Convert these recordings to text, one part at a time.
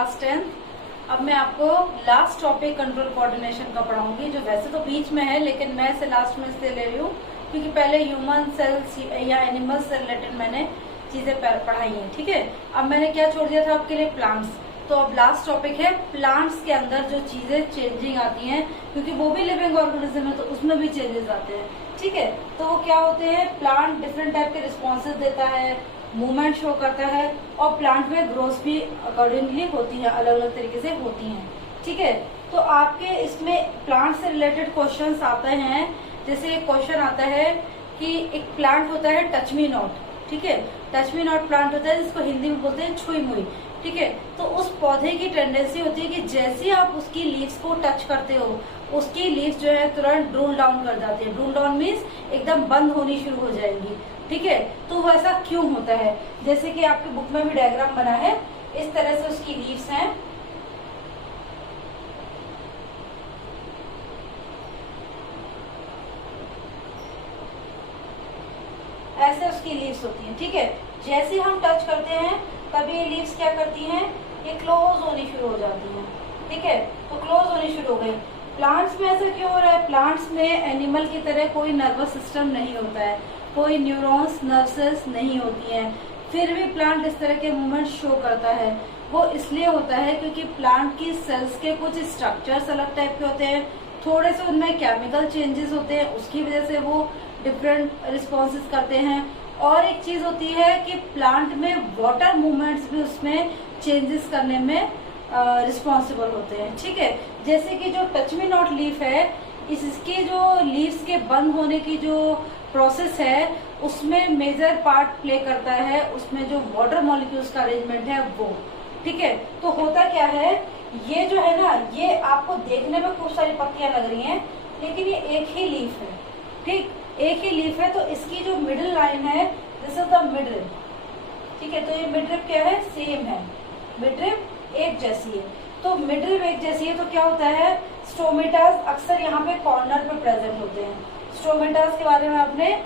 Class 10। अब मैं आपको लास्ट टॉपिक कंट्रोल कोऑर्डिनेशन का पढ़ाऊंगी, जो वैसे तो बीच में है लेकिन मैं इसे लास्ट में इसलिए ले रही हूँ क्योंकि पहले ह्यूमन सेल्स या एनिमल्स से रिलेटेड मैंने चीजें पढ़ाई हैं। ठीक है, अब मैंने क्या छोड़ दिया था आपके लिए, प्लांट्स। तो अब लास्ट टॉपिक है प्लांट्स के अंदर जो चीजें चेंजिंग आती हैं, क्योंकि वो भी लिविंग ऑर्गेनिज्म है तो उसमें भी चेंजेस आते हैं। ठीक है, तो वो क्या होते हैं, प्लांट डिफरेंट टाइप के रिस्पॉन्सेज देता है, मूवमेंट शो करता है और प्लांट में ग्रोथ भी अकॉर्डिंगली होती है, अलग अलग तरीके से होती हैं। ठीक है, तो आपके इसमें प्लांट से रिलेटेड क्वेश्चंस आते हैं। जैसे एक क्वेश्चन आता है कि एक प्लांट होता है टच मी नॉट। ठीक है, टच मी नॉट प्लांट होता है जिसको हिंदी में बोलते हैं छुई मुई। ठीक है, तो उस पौधे की टेंडेंसी होती है कि जैसे ही आप उसकी लीव्स को टच करते हो उसकी लीव्स जो है तुरंत ड्रूल डाउन कर जाती है। ड्रूल डाउन मीन्स एकदम बंद होनी शुरू हो जाएंगी। ठीक है, तो वैसा क्यों होता है, जैसे कि आपकी बुक में भी डायग्राम बना है, इस तरह से उसकी लीव्स हैं। ऐसे उसकी लीव्स होती हैं। ठीक है, जैसे हम टच करते हैं तभी ये लीव्स क्या करती हैं, ये क्लोज होनी शुरू हो जाती हैं। ठीक है, तो क्लोज होनी शुरू हो गई। प्लांट्स में ऐसा क्यों हो रहा है, प्लांट्स में एनिमल की तरह कोई नर्वस सिस्टम नहीं होता है, कोई न्यूरॉन्स नर्व सेल्स नहीं होती हैं, फिर भी प्लांट इस तरह के मूवमेंट शो करता है। वो इसलिए होता है क्योंकि प्लांट की सेल्स के कुछ स्ट्रक्चर्स अलग टाइप के होते हैं, थोड़े से उनमें केमिकल चेंजेस होते हैं, उसकी वजह से वो डिफरेंट रिस्पॉन्सेज करते हैं। और एक चीज होती है कि प्लांट में वाटर मूवमेंट्स भी उसमें चेंजेस करने में रिस्पॉन्सिबल होते हैं। ठीक है, जैसे कि जो टच मी नॉट लीफ है, इसके जो लीव्स के बंद होने की जो प्रोसेस है उसमें मेजर पार्ट प्ले करता है, उसमें जो वाटर मॉलिक्यूल्स का अरेंजमेंट है वो। ठीक है, तो होता क्या है, ये जो है ना, ये आपको देखने में खूब सारी पत्तियां लग रही हैं लेकिन ये एक ही लीफ है। ठीक, एक ही लीफ है, तो इसकी जो मिडिल लाइन है, दिस इज द मिडल। ठीक है, तो ये मिडरिप क्या है, सेम है, मिडरिप एक जैसी है। तो मिडरिप एक जैसी है तो क्या होता है, स्टोमेटास अक्सर यहाँ पे कॉर्नर पे प्रेजेंट होते हैं। स्टोमेटास के बारे में आपने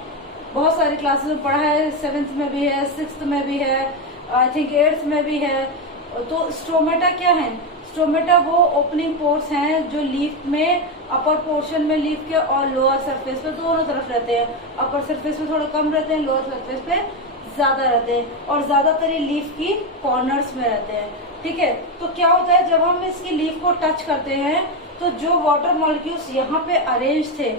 बहुत सारी क्लासेस में पढ़ा है, 7th में भी है, 6th में भी है, आई थिंक 8th में भी है। तो स्टोमेटा क्या है, स्टोमेटा वो ओपनिंग पोर्स हैं जो लीफ में अपर पोर्शन में लीफ के और लोअर सरफेस पे दोनों तरफ रहते हैं। अपर सरफेस पे थोड़ा कम रहते हैं, लोअर सरफेस पे ज्यादा रहते हैं, और ज्यादातर ये लीफ की कॉर्नर्स में रहते हैं। ठीक है, तो क्या होता है, जब हम इसकी लीफ को टच करते हैं तो जो वाटर मॉलिक्यूल्स यहाँ पे अरेंज थे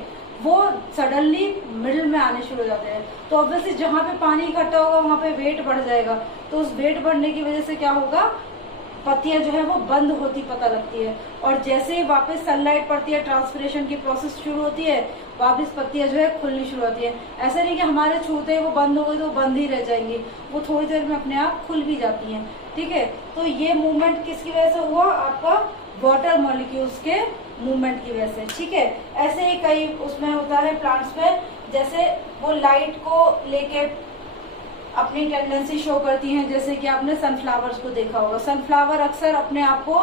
वो सडनली मिडिल में आने शुरू हो जाते हैं। तो ऑब्वियसली जहाँ पे पानी इकट्ठा होगा वहाँ पे वेट बढ़ जाएगा, तो उस वेट बढ़ने की वजह से क्या होगा, पत्तियां जो है वो बंद होती पता लगती है। और जैसे ही वापस सनलाइट पड़ती है, ट्रांसपिरेशन की प्रोसेस शुरू होती है, वापस पत्तियां जो है खुलनी शुरू होती है। ऐसा नहीं कि हमारे छूते ही वो बंद हो गई तो बंद ही रह जाएंगी, वो थोड़ी देर में अपने आप खुल भी जाती हैं। ठीक है, तो ये मूवमेंट किसकी वजह से हुआ, आपका वाटर मॉलिक्यूल्स के मूवमेंट की वजह से। ठीक है, ऐसे ही कई उसमें होता है प्लांट्स में, जैसे वो लाइट को लेके अपनी टेंडेंसी शो करती हैं। जैसे कि आपने सनफ्लावर्स को देखा होगा, सनफ्लावर अक्सर अपने आप को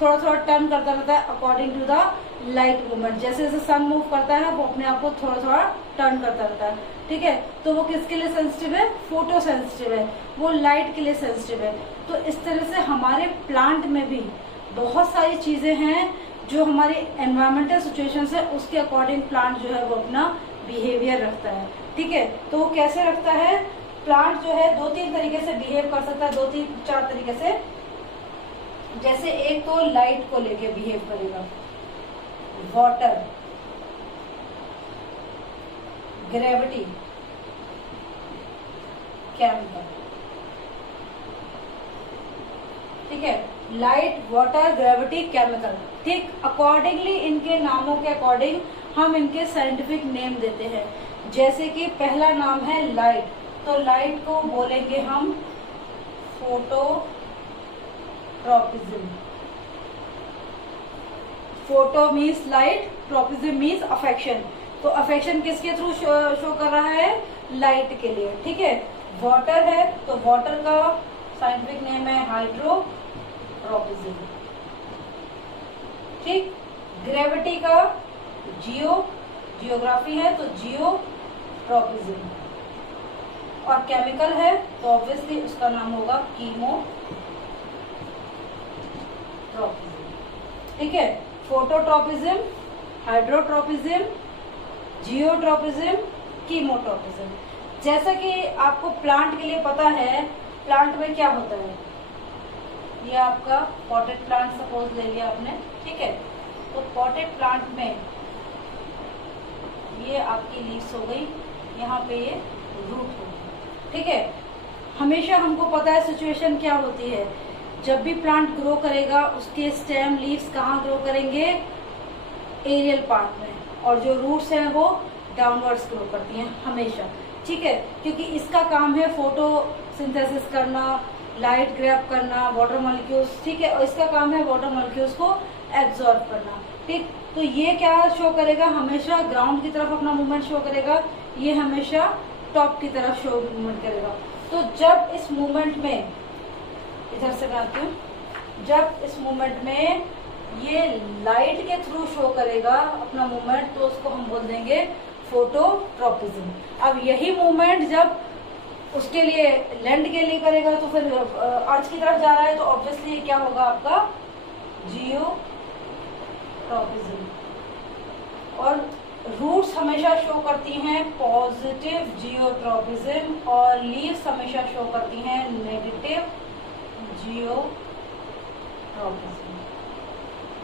थोड़ा थोड़ा टर्न करता रहता है according to the light movement. जैसे जैसे सन मूव करता है वो अपने आप को थोड़ा थोड़ा टर्न करता रहता है। ठीक है, तो वो किसके लिए सेंसिटिव है, फोटो सेंसिटिव है, वो लाइट के लिए सेंसिटिव है। तो इस तरह से हमारे प्लांट में भी बहुत सारी चीजें हैं जो हमारी एनवायरमेंटल सिचुएशन है उसके अकॉर्डिंग प्लांट जो है वो अपना बिहेवियर रखता है। ठीक है, तो वो कैसे रखता है, प्लांट जो है 2-3 तरीके से बिहेव कर सकता है, 2-3-4 तरीके से। जैसे एक तो लाइट को लेके बिहेव करेगा, वाटर, ग्रेविटी, केमिकल। ठीक है, लाइट, वाटर, ग्रेविटी, केमिकल। ठीक, अकॉर्डिंगली इनके नामों के अकॉर्डिंग हम इनके साइंटिफिक नेम देते हैं। जैसे कि पहला नाम है लाइट, तो लाइट को बोलेंगे हम phototropism. Photo means light, tropism means affection. तो अफेक्शन किसके थ्रू शो कर रहा है, लाइट के लिए। ठीक है, वाटर है तो वाटर का साइंटिफिक नेम है हाइड्रोट्रॉपिज्म। ठीक, ग्रेविटी का जियोग्राफी है तो जियोट्रॉपिज्म, और केमिकल है तो ऑब्वियसली उसका नाम होगा कीमोट्रॉपिज्म। फोटोट्रॉपिज्म। ठीक है, फोटोट्रॉपिज्म, हाइड्रोट्रॉपिज्म, जियोट्रॉपिज्म, कीमोट्रॉपिज्म। जैसा कि आपको प्लांट के लिए पता है, प्लांट में क्या होता है, ये आपका पॉटेड प्लांट सपोज ले लिया आपने। ठीक है, तो पॉटेड प्लांट में ये आपकी लीव्स हो गई, यहाँ पे ये रूट होगी। ठीक है, हमेशा हमको पता है सिचुएशन क्या होती है, जब भी प्लांट ग्रो करेगा उसके स्टेम लीव्स कहाँ ग्रो करेंगे, एरियल पार्ट में, और जो रूट्स हैं वो डाउनवर्ड्स ग्रो करती हैं हमेशा। ठीक है, क्योंकि इसका काम है फोटोसिंथेसिस करना, लाइट ग्रैब करना, वाटर मॉलिक्यूल्स। ठीक है, और इसका काम है वाटर मॉलिक्यूल्स को एब्जॉर्ब करना। ठीक, तो ये क्या शो करेगा, हमेशा ग्राउंड की तरफ अपना मूवमेंट शो करेगा, ये हमेशा टॉप की तरफ शो मूवमेंट करेगा। तो जब इस मूवमेंट में, इधर से बनाती हूँ, जब इस मूवमेंट में ये लाइट के थ्रू शो करेगा अपना मूवमेंट, तो उसको हम बोल देंगे फोटोट्रॉपिज्म। अब यही मूवमेंट जब उसके लिए लैंड के लिए करेगा, तो फिर अर्थ की तरफ जा रहा है, तो ऑब्वियसली क्या होगा आपका जियोट्रॉपिज्म। और रूट्स हमेशा शो करती हैं पॉजिटिव जियोट्रॉपिज्म, और लीव्स हमेशा शो करती हैं नेगेटिव जियोट्रॉपिज्म।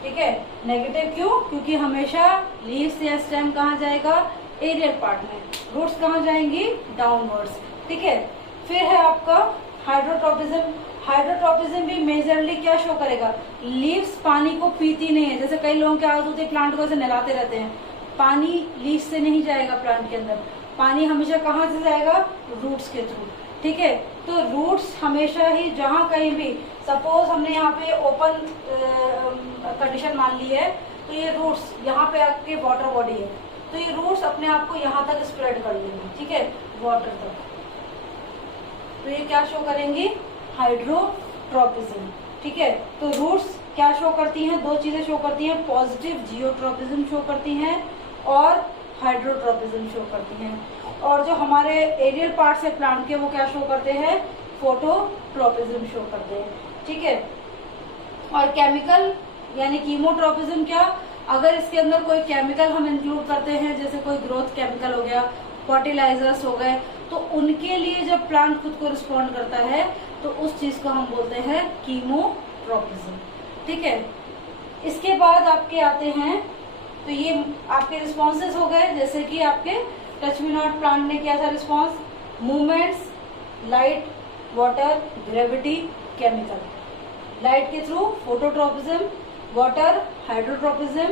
ठीक है, नेगेटिव क्यों, क्योंकि हमेशा लीव्स या स्टेम कहाँ जाएगा, एरियल पार्ट में, रूट्स कहाँ जाएंगी, डाउनवर्ड्स। ठीक है, फिर है आपका हाइड्रोट्रॉपिज्म। हाइड्रोट्रॉपिज्म भी मेजरली क्या शो करेगा, लीव्स पानी को पीती नहीं है। जैसे कई लोगों की आदत होती है प्लांट को ऐसे नहलाते रहते हैं, पानी लीव्स से नहीं जाएगा प्लांट के अंदर, पानी हमेशा कहाँ से जाएगा, रूट्स के थ्रू। ठीक है, तो रूट्स हमेशा ही जहाँ कहीं भी, सपोज हमने यहाँ पे ओपन कंडीशन मान ली है, तो ये रूट्स यहाँ पे आपके वाटर बॉडी है, तो ये रूट्स अपने आप को यहाँ तक स्प्रेड कर लेंगे। ठीक है, वाटर तक, तो ये क्या शो करेंगी, हाइड्रोट्रॉपिज्म। ठीक है, तो रूट्स क्या शो करती हैं, दो चीजें शो करती हैं, पॉजिटिव जियोट्रॉपिज्म शो करती हैं और हाइड्रोट्रॉपिज्म शो करती हैं। और जो हमारे एरियल पार्ट्स है प्लांट के, वो क्या शो करते हैं, फोटोट्रॉपिज्म शो करते हैं। ठीक है, और केमिकल यानी कीमोट्रॉपिज्म क्या, अगर इसके अंदर कोई केमिकल हम इंक्लूड करते हैं, जैसे कोई ग्रोथ केमिकल हो गया, फर्टिलाइजर्स हो गए, तो उनके लिए जब प्लांट खुद को रिस्पॉन्ड करता है, तो उस चीज को हम बोलते हैं कीमोट्रॉपिज्म। ठीक है, इसके बाद आपके आते हैं, तो ये आपके रिस्पॉन्सेस हो गए, जैसे कि आपके टच मी नॉट प्लांट ने किया था response, movements, light, water, gravity, chemical. Light के through phototropism, water hydrotropism,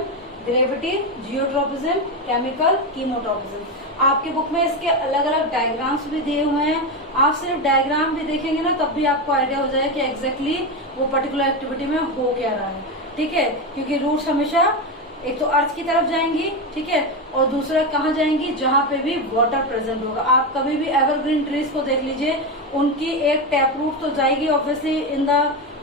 gravity geotropism, chemical chemotropism. आपके बुक में इसके अलग अलग डायग्राम्स भी दिए हुए हैं, आप सिर्फ डायग्राम भी देखेंगे ना, तब भी आपको आइडिया हो जाए कि एग्जैक्टली वो पर्टिकुलर एक्टिविटी में हो क्या रहा है। ठीक है, क्योंकि रूट्स हमेशा एक तो अर्थ की तरफ जाएंगी, ठीक है, और दूसरा कहाँ जाएंगी, जहाँ पे भी वाटर प्रेजेंट होगा। आप कभी भी एवरग्रीन ट्रीज को देख लीजिए, उनकी एक टैप रूट तो जाएगी ऑब्वियसली इन द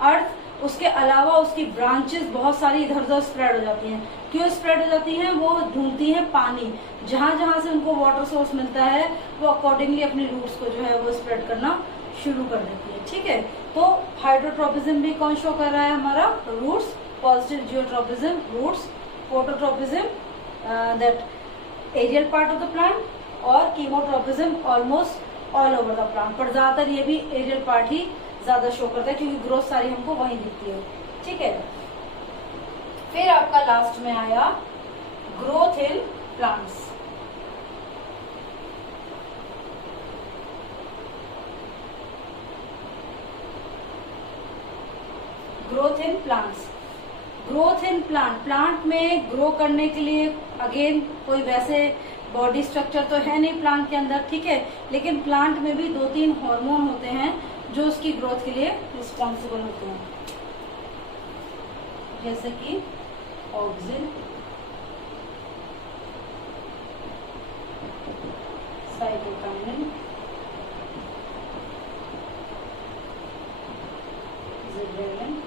अर्थ, उसके अलावा उसकी ब्रांचेस बहुत सारी इधर उधर स्प्रेड हो जाती हैं। क्यों स्प्रेड हो जाती हैं, वो ढूंढती हैं पानी, जहां जहां से उनको वाटर सोर्स मिलता है, वो अकॉर्डिंगली अपनी रूट्स को जो है वो स्प्रेड करना शुरू कर देती है। ठीक है, तो हाइड्रोट्रॉपिज्म भी कौन शो कर रहा है, हमारा roots, positive geotropism roots, phototropism that aerial part of the plant, और chemotropism almost all over the plant, पर ज्यादातर ये भी एरियल पार्ट ही ज्यादा शो करता है, क्योंकि ग्रोथ सारी हमको वहीं दिखती है। ठीक है, फिर आपका लास्ट में आया growth in plants. Growth in plants, growth in plant, plant में ग्रो करने के लिए अगेन कोई वैसे बॉडी स्ट्रक्चर तो है नहीं प्लांट के अंदर, ठीक है, लेकिन प्लांट में भी 2-3 हार्मोन होते हैं जो उसकी ग्रोथ के लिए रिस्पॉन्सिबल होते हैं, जैसे कि ऑक्सिन, साइटोकाइनिन, जिबरेलिन,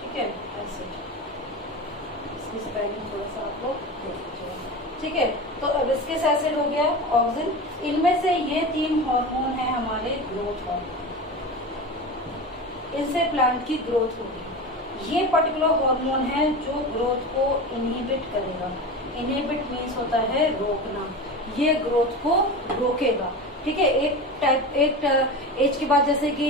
ठीक है, ऐसे इसकी स्पेलिंग थोड़ा सा आप लोग देख लीजिएगा। ठीक है। तो एब्सिक्स एसिड हो गया, ऑक्सिन, इनमें से ये 3 हार्मोन है हमारे ग्रोथ हार्मोन, इनसे प्लांट की ग्रोथ होगी। ये पर्टिकुलर हार्मोन है जो ग्रोथ को इनहिबिट करेगा। इनहिबिट मीन्स होता है रोकना, ये ग्रोथ को रोकेगा, ठीक है। एक एज के बाद जैसे कि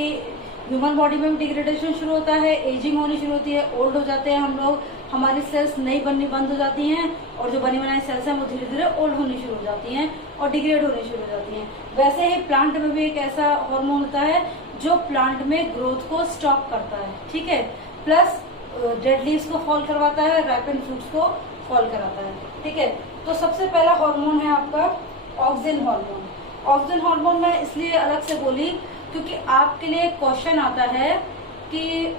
ह्यूमन बॉडी में डिग्रेडेशन शुरू होता है, एजिंग होनी शुरू होती है, ओल्ड हो जाते हैं हम लोग, हमारी सेल्स नई बननी बंद हो जाती हैं और जो बनी बनाई सेल्स हैं वो धीरे धीरे ओल्ड होनी शुरू हो जाती हैं और डिग्रेड होनी शुरू हो जाती हैं। वैसे ही प्लांट में भी एक ऐसा हार्मोन होता है जो प्लांट में ग्रोथ को स्टॉप करता है, ठीक है, प्लस डेड लीव्स को फॉल करवाता है, राइपेंड फ्रूट्स को फॉल कराता है, ठीक है। तो सबसे पहला हार्मोन है आपका ऑक्सिन हार्मोन। ऑक्सिन हार्मोन मैं इसलिए अलग से बोली क्योंकि आपके लिए क्वेश्चन आता है कि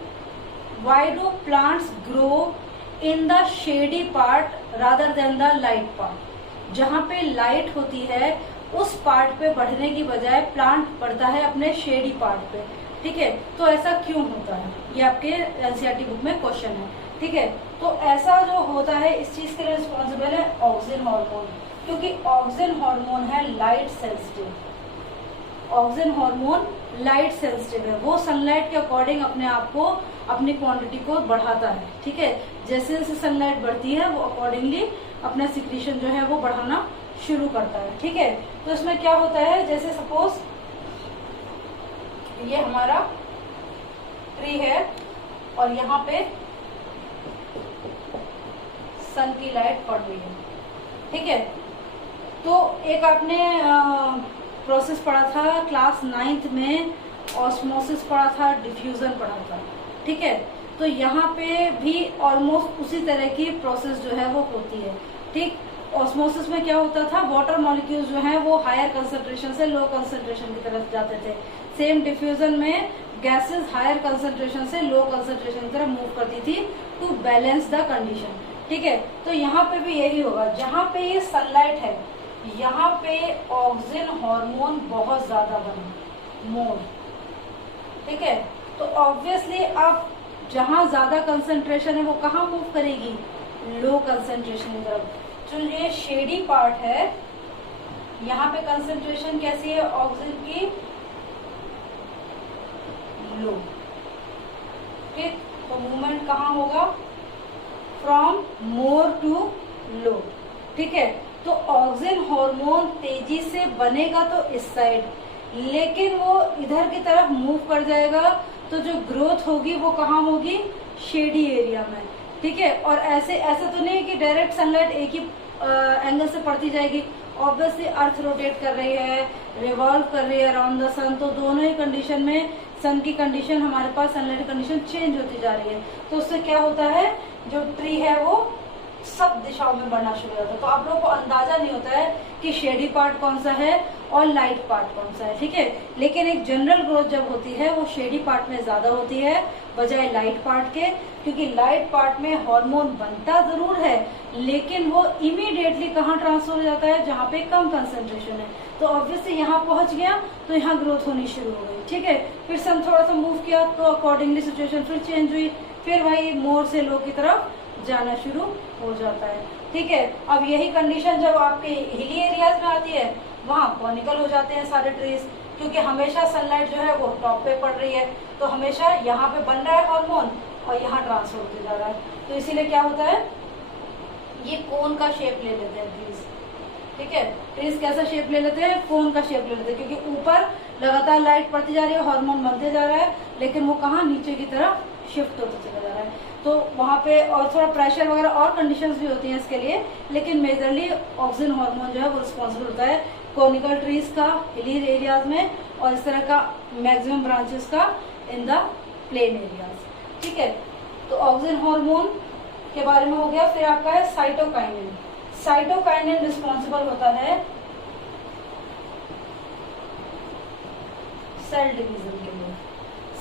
why do plants grow in the shady part rather than the light part. जहाँ पे लाइट होती है उस पार्ट पे बढ़ने की बजाय प्लांट बढ़ता है अपने शेडी पार्ट पे, ठीक है। तो ऐसा क्यों होता है, ये आपके एनसीईआरटी बुक में क्वेश्चन है, ठीक है। तो ऐसा जो होता है इस चीज के लिए रिस्पॉन्सिबल है ऑक्सिन हार्मोन, क्योंकि ऑक्सिन हार्मोन है light sensitive. Auxin hormone light sensitive है, वो सनलाइट के अकॉर्डिंग अपने आप को, अपनी क्वांटिटी को बढ़ाता है, ठीक है। जैसे जैसे सनलाइट बढ़ती है वो अकॉर्डिंगली अपना सिक्रीशन जो है वो बढ़ाना शुरू करता है, ठीक है। तो इसमें क्या होता है, जैसे सपोज ये हमारा ट्री है और यहाँ पे सन की लाइट पड़ रही है, ठीक है। तो एक आपने प्रोसेस पढ़ा था क्लास 9th में, ऑस्मोसिस पढ़ा था, डिफ्यूजन पढ़ा था, ठीक है। तो यहाँ पे भी ऑलमोस्ट उसी तरह की प्रोसेस जो है वो होती है, ठीक। ऑस्मोसिस में क्या होता था, वाटर मॉलिक्यूल्स जो हैं वो हायर कंसंट्रेशन से लो कंसंट्रेशन की तरफ जाते थे। सेम डिफ्यूजन में गैसेस हायर कंसंट्रेशन से लो कंसंट्रेशन की तरफ मूव करती थी टू बैलेंस द कंडीशन, ठीक है। तो यहाँ पे भी यही होगा, जहाँ पे ये सनलाइट है यहाँ पे ऑक्सिन हार्मोन बहुत ज्यादा बना, मोर, ठीक है। तो ऑब्वियसली अब जहाँ ज्यादा कंसंट्रेशन है वो कहाँ मूव करेगी, लो कंसंट्रेशन की तरफ। जो ये शेडी पार्ट है यहाँ पे कंसंट्रेशन कैसी है ऑक्सिन की, लो, ठीक। तो मूवमेंट कहाँ होगा, फ्रॉम मोर टू लो, ठीक है। तो ऑक्सिन हार्मोन तेजी से बनेगा तो इस साइड, लेकिन वो इधर की तरफ मूव कर जाएगा तो जो ग्रोथ होगी वो कहाँ होगी, शेडी एरिया में, ठीक है। और ऐसा तो नहीं है कि डायरेक्ट सनलाइट एक ही एंगल से पड़ती जाएगी। ऑब्वियसली अर्थ रोटेट कर रही है, रिवॉल्व कर रही है अराउंड द सन, तो दोनों ही कंडीशन में सन की कंडीशन, हमारे पास सनलाइट कंडीशन चेंज होती जा रही है। तो उससे क्या होता है, जो ट्री है वो सब दिशाओं में बढ़ना शुरू हो जाता है। तो आप लोगों को अंदाजा नहीं होता है कि शेडी पार्ट कौन सा है और लाइट पार्ट कौन सा है, ठीक है। लेकिन एक जनरल ग्रोथ जब होती है वो शेडी पार्ट में ज्यादा होती है बजाय लाइट पार्ट के, क्योंकि लाइट पार्ट में हार्मोन बनता जरूर है लेकिन वो इमीडिएटली कहाँ ट्रांसफर हो जाता है, जहाँ पे कम कंसंट्रेशन है। तो ऑब्वियसली यहाँ पहुंच गया तो यहाँ ग्रोथ होनी शुरू हो गई, ठीक है। फिर सन थोड़ा सा मूव किया तो अकॉर्डिंगली सिचुएशन फिर चेंज हुई, फिर वही मोर से लो की तरफ जाना शुरू हो जाता है, ठीक है। अब यही कंडीशन जब आपके हिली एरियाज में आती है वहाँ कॉनिकल हो जाते हैं सारे ट्रीज, क्योंकि हमेशा सनलाइट जो है वो टॉप पे पड़ रही है, तो हमेशा यहाँ पे बन रहा है हार्मोन और यहाँ ट्रांसफर होते जा रहा है। तो इसीलिए क्या होता है, ये कोन का शेप ले लेते हैं ट्रीज, ठीक है। ट्रीज कैसा शेप ले लेते हैं, कोन का शेप ले लेते हैं, क्योंकि ऊपर लगातार लाइट पड़ती जा रही है, हार्मोन बनते जा रहा है, लेकिन वो कहाँ, नीचे की तरफ शिफ्ट होते चला जा रहा है। तो वहाँ पे और थोड़ा प्रेशर वगैरह और कंडीशंस भी होती हैं इसके लिए, लेकिन मेजरली ऑक्सिन हार्मोन जो है वो रिस्पॉन्सिबल होता है कॉनिकल ट्रीज का, हिली एरियाज में, और इस तरह का मैक्सिमम ब्रांचेस का इन द प्लेन एरियाज, ठीक है। तो ऑक्सिन हार्मोन के बारे में हो गया। फिर आपका है साइटोकाइनिन। साइटोकाइनिन रिस्पॉन्सिबल होता है सेल डिवीजन के लिए।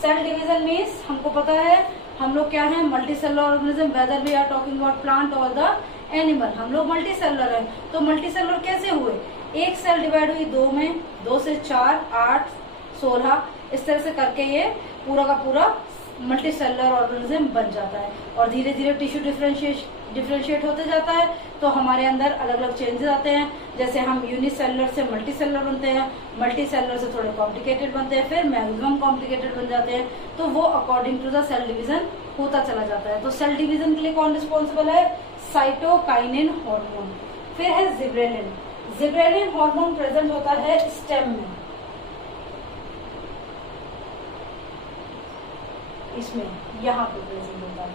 सेल डिवीजन मीन्स हमको पता है हम लोग क्या है, multi cellular organism, whether we are talking about plant और द एनिमल, हम लोग मल्टी सेलुलर है। तो मल्टी सेलुलर कैसे हुए, एक सेल डिवाइड हुई 2 में, 2 से 4, 8, 16, इस तरह से करके ये पूरा का पूरा मल्टी सेलुलर ऑर्गेनिज्म बन जाता है। और धीरे धीरे टिश्यू डिफ्रेंशिएट होते जाता है, तो हमारे अंदर अलग अलग चेंजेस आते हैं। जैसे हम यूनिसेलुलर से मल्टी सेलुलर बनते हैं, मल्टी सेलुलर से थोड़े कॉम्प्लिकेटेड बनते हैं, फिर मैक्सिमम कॉम्प्लिकेटेड बन जाते हैं। तो वो according to the cell division होता चला जाता है। तो सेल डिवीजन के लिए कौन रिस्पॉन्सिबल है? Cytokinin hormone. फिर है जिब्रेलिन। जिब्रेलिन हार्मोन प्रेजेंट होता है स्टेम में, इसमें यहाँ पे प्रेजेंट होता है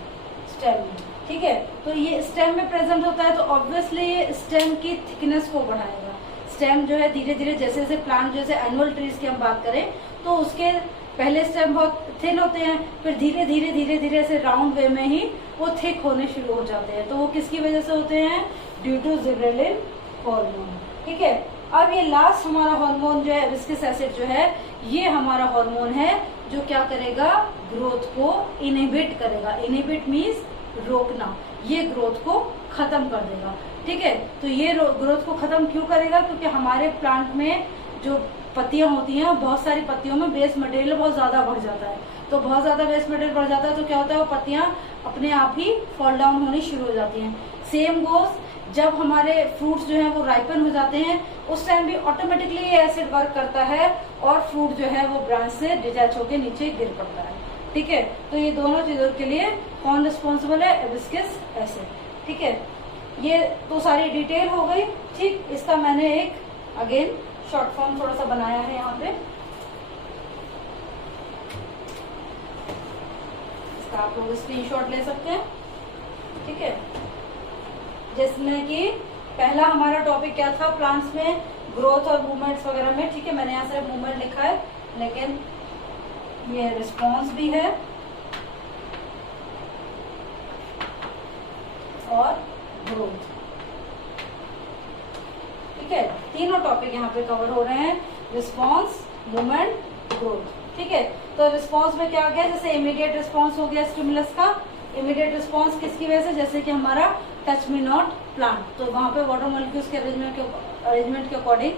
स्टेम में, ठीक है। तो ये स्टेम में प्रेजेंट होता है, तो ऑब्वियसली ये स्टेम की थिकनेस को बढ़ाएगा। स्टेम जो है धीरे धीरे जैसे जैसे प्लांट, जैसे एनुअल ट्रीज की हम बात करें तो उसके पहले स्टेम बहुत थिन होते हैं, फिर धीरे धीरे धीरे धीरे ऐसे राउंड वे में ही वो थिक होने शुरू हो जाते हैं। तो वो किसकी वजह से होते हैं? ड्यू टू जिब्रेलिन हार्मोन, ठीक है। अब ये लास्ट हमारा हार्मोन जो है विस्कस एसिड जो है, ये हमारा हार्मोन है जो क्या करेगा? ग्रोथ को इनहिबिट करेगा। इनहिबिट मीन्स रोकना, ये ग्रोथ को खत्म कर देगा, ठीक है। तो ये ग्रोथ को खत्म क्यों करेगा? क्योंकि हमारे प्लांट में जो पत्तियां होती हैं, बहुत सारी पत्तियों में बेस मटेरियल बहुत ज्यादा बढ़ जाता है। तो बहुत ज्यादा बेस मटेरियल बढ़ जाता है तो क्या होता है? वो पत्तियां अपने आप ही फॉल डाउन होनी शुरू हो जाती हैं। सेम गोस जब हमारे फ्रूट्स जो है वो राइपन हो जाते हैं, उस टाइम भी ऑटोमेटिकली ये एसिड वर्क करता है और फ्रूट जो है वो ब्रांच से डिटैच होकर नीचे गिर पड़ता है, ठीक है। तो ये दोनों चीजों के लिए कौन रिस्पॉन्सिबल है? विस्कस एसिड, ठीक है। ये तो सारी डिटेल हो गई, ठीक। इसका मैंने एक अगेन शॉर्ट फॉर्म थोड़ा सा बनाया है यहाँ पे, इसका आप लोग स्क्रीनशॉट ले सकते हैं, ठीक है। जिसमें कि पहला हमारा टॉपिक क्या था प्लांट्स में? ग्रोथ और मूवमेंट्स वगैरह में, ठीक है। मैंने यहाँ सिर्फ मूवमेंट लिखा है, लेकिन ये रिस्पॉन्स भी है और ग्रोथ, ठीक है। तीनों टॉपिक यहाँ पे कवर हो रहे हैं, रिस्पॉन्स, मूवमेंट, ग्रोथ, ठीक है। तो रिस्पॉन्स में क्या आ गया? जैसे इमीडिएट रिस्पॉन्स हो गया स्टिमुलस का। इमीडिएट रिस्पॉन्स किसकी वजह से? जैसे कि हमारा टच मी नॉट प्लांट, तो वहां पे वाटर मॉलिक्यूल्स के अरेंजमेंट के अकॉर्डिंग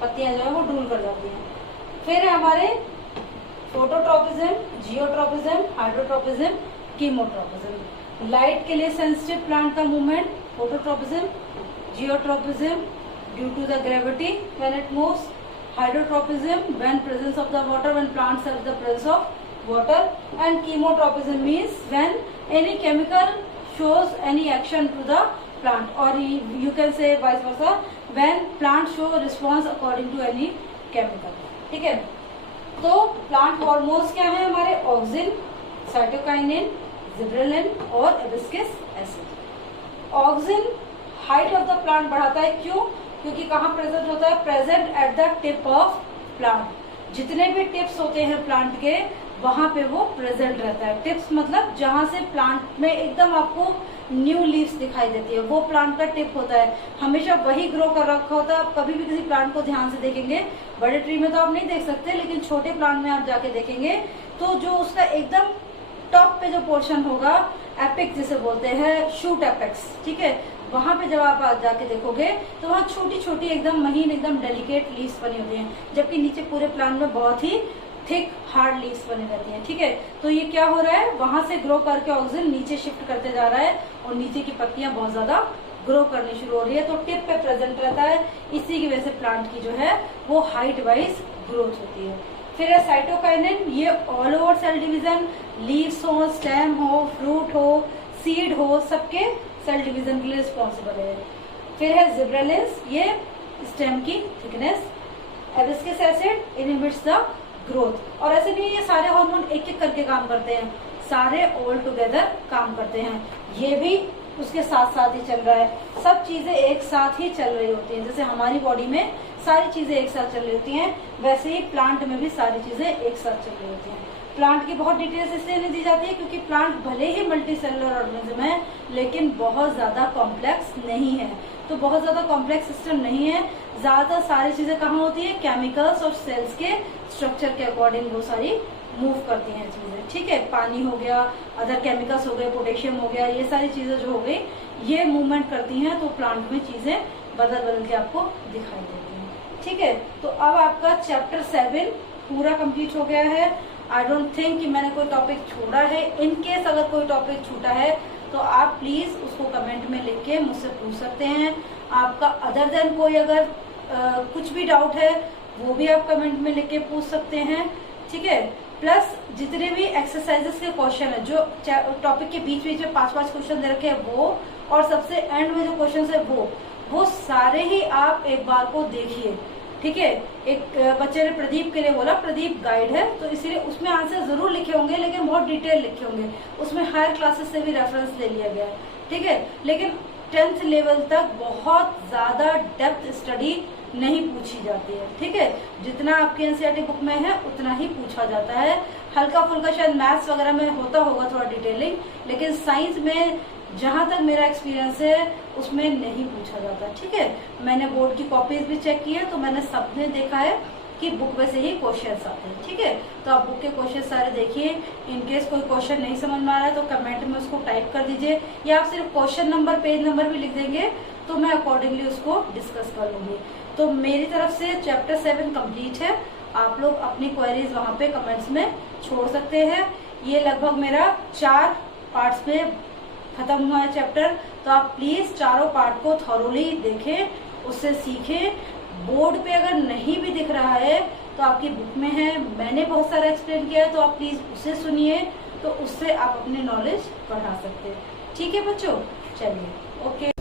पत्तियां जो है वो ड्रूल कर जाती हैं। फिर है हमारे phototropism, geotropism, hydrotropism, chemotropism. Light के लिए सेंसिटिव प्लांट का movement phototropism, geotropism due to the gravity when it moves, hydrotropism when presence of the water, when plants have the presence of water, and chemotrophism means when any chemical shows any action to the plant, or you can say vice versa, when plants show response according to any chemical, ठीक है। तो plant hormones क्या है हमारे? Auxin, cytokinin, gibberellin और viscous acid. Auxin height of the plant बढ़ाता है, क्यों? क्योंकि कहाँ प्रेजेंट होता है? Present at the tip of plant. जितने भी टिप्स होते हैं प्लांट के, वहां पे वो प्रेजेंट रहता है। टिप्स मतलब जहां से प्लांट में एकदम आपको न्यू लीव्स दिखाई देती है, वो प्लांट का टिप होता है। हमेशा वही ग्रो कर रखा होता है। आप कभी भी किसी प्लांट को ध्यान से देखेंगे, बड़े ट्री में तो आप नहीं देख सकते, लेकिन छोटे प्लांट में आप जाके देखेंगे तो जो उसका एकदम टॉप पे जो पोर्शन होगा, एपिक्स जिसे बोलते हैं, शूट एपेक्स, ठीक है, वहां पे जब आप जाके देखोगे तो वहाँ छोटी छोटी एकदम महीन, एकदम डेलिकेट लीव्स बनी होती हैं, जबकि नीचे पूरे प्लांट में बहुत ही थिक हार्ड लीव्स बनी रहती हैं, ठीक है। तो ये क्या हो रहा है? वहां से ग्रो करके ऑक्सीजन नीचे शिफ्ट करते जा रहा है और नीचे की पत्तियां बहुत ज्यादा ग्रो करनी शुरू हो रही है, तो टिप पे प्रेजेंट रहता है। इसी की वजह से प्लांट की जो है वो हाइट वाइज ग्रोथ होती है। फिर है साइटोकाइनिन, ये all over cell division, leaves हो, स्टेम हो, फ्रूट हो, सीड हो, सबके सेल डिवीजन के लिए रिस्पॉन्सिबल है। फिर है जिब्रेलिन्स, ये स्टेम की thickness. Viscous acid inhibits the growth. और ऐसे नहीं ये सारे हार्मोन एक एक करके काम करते हैं, सारे ऑल टुगेदर काम करते हैं। ये भी उसके साथ साथ ही चल रहा है, सब चीजें एक साथ ही चल रही होती हैं। जैसे हमारी बॉडी में सारी चीजें एक साथ चल रही होती हैं, वैसे ही प्लांट में भी सारी चीजें एक साथ चल रही होती हैं। प्लांट की बहुत डिटेल्स इसलिए नहीं दी जाती है क्योंकि प्लांट भले ही मल्टी सेलुलर ऑर्गेनिज्म है, लेकिन बहुत ज्यादा कॉम्प्लेक्स नहीं है। तो बहुत ज्यादा कॉम्प्लेक्स सिस्टम नहीं है। ज्यादातर सारी चीजें कहाँ होती है? केमिकल्स और सेल्स के स्ट्रक्चर के अकॉर्डिंग वो सारी मूव करती हैं चीजें, ठीक है। पानी हो गया, अदर केमिकल्स हो गए, पोटेशियम हो गया, ये सारी चीजें जो हो गई ये मूवमेंट करती हैं, तो प्लांट में चीजें बदल बदल के आपको दिखाई देती हैं, ठीक है। तो अब आपका चैप्टर 7 पूरा कंप्लीट हो गया है। आई डोंट थिंक कि मैंने कोई टॉपिक छोड़ा है। इन केस अगर कोई टॉपिक छूटा है तो आप प्लीज उसको कमेंट में लिख के मुझसे पूछ सकते हैं। आपका अदर देन कोई अगर कुछ भी डाउट है वो भी आप कमेंट में लिख के पूछ सकते हैं, ठीक है। प्लस जितने भी एक्सरसाइजेस के क्वेश्चन है जो टॉपिक के बीच बीच में 5-5 क्वेश्चन दे रखे हैं वो, और सबसे एंड में जो क्वेश्चन है वो सारे ही आप एक बार को देखिए, ठीक है। एक बच्चे ने प्रदीप के लिए बोला, प्रदीप गाइड है तो इसीलिए उसमें आंसर जरूर लिखे होंगे लेकिन बहुत डिटेल लिखे होंगे, उसमें हायर क्लासेस से भी रेफरेंस ले लिया गया है, ठीक है। लेकिन 10th लेवल तक बहुत ज्यादा डेप्थ स्टडी नहीं पूछी जाती है, ठीक है। जितना आपके एनसीईआरटी बुक में है उतना ही पूछा जाता है। हल्का फुल्का शायद मैथ्स वगैरह में होता होगा थोड़ा डिटेलिंग, लेकिन साइंस में जहां तक मेरा एक्सपीरियंस है उसमें नहीं पूछा जाता, ठीक है। मैंने बोर्ड की कॉपीज भी चेक की है तो मैंने सबने देखा है कि बुक में से ही क्वेश्चंस आते हैं, ठीक है। तो आप बुक के क्वेश्चन सारे देखिए। इनकेस कोई क्वेश्चन नहीं समझ में आ रहा है तो कमेंट में उसको टाइप कर दीजिए, या आप सिर्फ क्वेश्चन नंबर पेज नंबर भी लिख देंगे तो मैं अकॉर्डिंगली उसको डिस्कस कर लूंगी। तो मेरी तरफ से चैप्टर 7 कंप्लीट है। आप लोग अपनी क्वेरीज वहां पे कमेंट्स में छोड़ सकते हैं। ये लगभग मेरा 4 पार्ट्स में खत्म हुआ है चैप्टर, तो आप प्लीज चारों पार्ट को थॉरोली देखें, उससे सीखें। बोर्ड पे अगर नहीं भी दिख रहा है तो आपकी बुक में है, मैंने बहुत सारा एक्सप्लेन किया है तो आप प्लीज उसे सुनिए, तो उससे आप अपनी नॉलेज बढ़ा सकते हैं, ठीक है बच्चों। चलिए ओके।